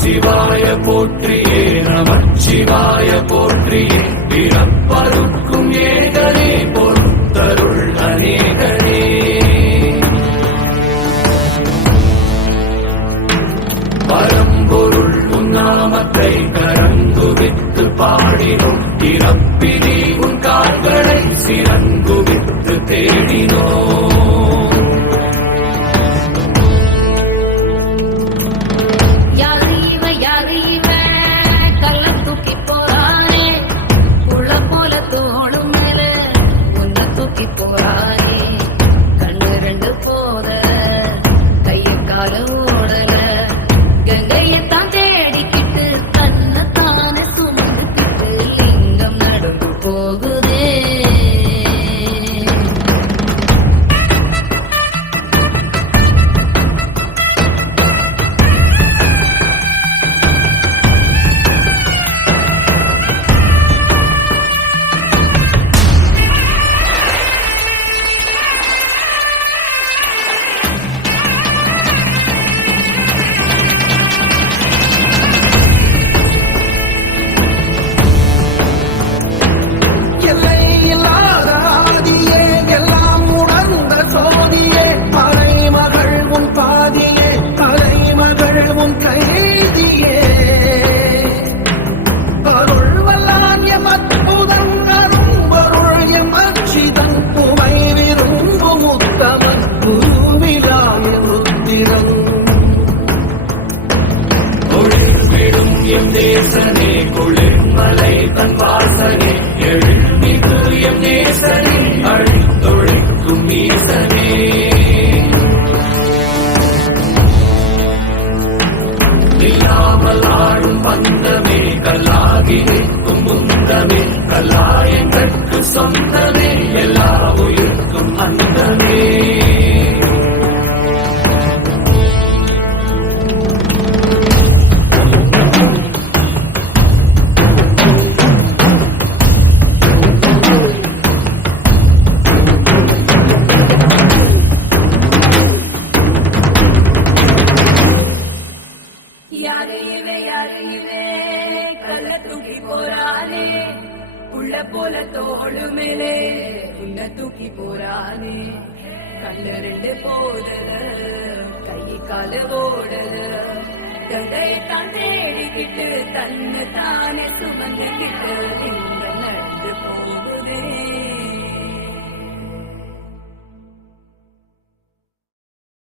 சிவாய போற்றியே நமச்சிவாய போற்றியே பிறப்பருக்கும் ஏகனே பொறுத்தருள் அநேகனே பரம்பொருள் உன்னாமத்தை கரங்குவித்து பாடினோம் இறப்பினி உன் கால்களை சிறங்குவித்து தேடினோம் நேசனே குளிர்மலை தன் வாசனே எழுமிகு எம் நேசனே அழித்தொழிக்கும் ஈசனே இல்லாமல் ஆடும் பந்தமே கல்லாகி நிற்கும் முந்தமே கல்லாயங்கற்கு சொந்தமே எல்லா உயிர்க்கும் அந்தமே போல தோளு மேலே உன்னை தூக்கி போறானே கண்ணு போடல கை கால ஓடல கதையை தான் தேடிக்கிட்டு தன்னை தானே சுமந்துக்கிட்டு நடந்து போகுதே